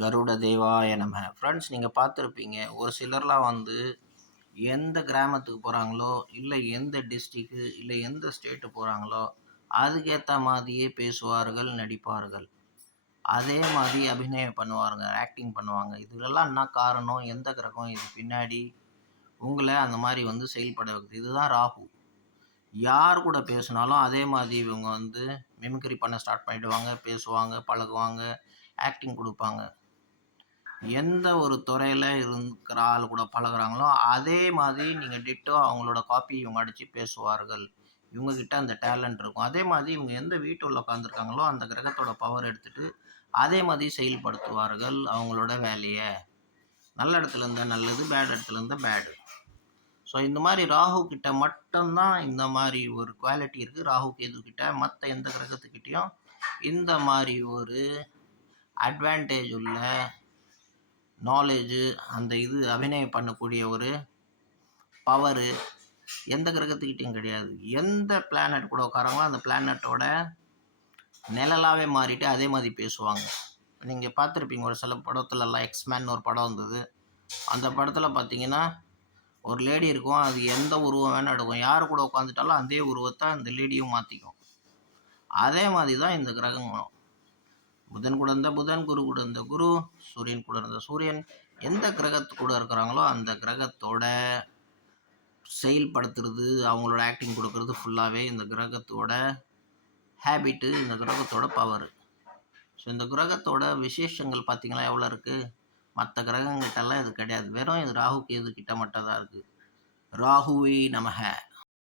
கருட தேவாய நம. ஃப்ரெண்ட்ஸ், நீங்கள் பார்த்துருப்பீங்க, ஒரு சிலர்லாம் வந்து எந்த கிராமத்துக்கு போகிறாங்களோ, இல்லை எந்த டிஸ்ட்ரிக்கு, இல்லை எந்த ஸ்டேட்டு போகிறாங்களோ, அதுக்கேற்ற மாதிரியே பேசுவார்கள், நடிப்பார்கள். அதே மாதிரி அபிநயம் பண்ணுவாருங்க, ஆக்டிங் பண்ணுவாங்க. இதுலெல்லாம் என்ன காரணம், எந்த கிரகம் இது பின்னாடி உங்களை அந்த மாதிரி வந்து செயல்பட வைக்குது? இதுதான் ராகு. யார் கூட பேசினாலும் அதே மாதிரி இவங்க வந்து மிமிக்ரி பண்ண ஸ்டார்ட் பண்ணிடுவாங்க, பேசுவாங்க, பழகுவாங்க, ஆக்டிங் கொடுப்பாங்க. எந்த ஒரு துறையில் இருக்கிற ஆள் கூட பழகுறாங்களோ அதே மாதிரி நீங்கள் டிட்டோ அவங்களோட காப்பி இவங்க அடித்து பேசுவார்கள். இவங்கக்கிட்ட அந்த டேலண்ட் இருக்கும். அதே மாதிரி இவங்க எந்த வீட்டில் உட்காந்துருக்காங்களோ அந்த கிரகத்தோட பவர் எடுத்துகிட்டு அதே மாதிரி செயல்படுத்துவார்கள் அவங்களோட வேலையை. நல்ல இடத்துல இருந்தால் நல்லது, பேட் இடத்துல இருந்தால் பேடு. ஸோ இந்த மாதிரி ராகு கிட்ட மட்டும்தான் இந்த மாதிரி ஒரு குவாலிட்டி இருக்குது. ராகு கேது கிட்ட மற்ற எந்த கிரகத்துக்கிட்டையும் இந்த மாதிரி ஒரு அட்வான்டேஜ் உள்ள நாலேஜு, அந்த இது அபிநயம் பண்ணக்கூடிய ஒரு பவரு எந்த கிரகத்துக்கிட்டையும் கிடையாது. எந்த பிளானட் கூட உட்காராங்களோ அந்த பிளானட்டோட நிழலாகவே மாறிட்டு அதே மாதிரி பேசுவாங்க. நீங்கள் பார்த்துருப்பீங்க, ஒரு சில படத்துலலாம் எக்ஸ்மேன் ஒரு படம் வந்தது. அந்த படத்தில் பார்த்தீங்கன்னா ஒரு லேடி இருக்கும், அது எந்த உருவம் வேணால் எடுக்கும். யார் கூட உட்காந்துட்டாலும் அதே உருவத்தை அந்த லேடியும் மாற்றிக்கும். அதே மாதிரி தான் இந்த கிரகங்களும். புதன் கூட இருந்த புதன், குரு கூட இருந்த குரு, சூரியன் கூட இருந்த சூரியன், எந்த கிரகத்து கூட இருக்கிறாங்களோ அந்த கிரகத்தோட செயல்படுத்துறது, அவங்களோட ஆக்டிங் கொடுக்கறது ஃபுல்லாகவே இந்த கிரகத்தோட ஹேபிட்டு, இந்த கிரகத்தோட பவரு. ஸோ இந்த கிரகத்தோட விசேஷங்கள் பார்த்திங்கன்னா எவ்வளோ இருக்குது. மற்ற கிரகங்கிட்டலாம் இது கிடையாது. வெறும் இது ராகு கேது கிட்ட மட்டும் தான் இருக்குது. ராகுவே நமக.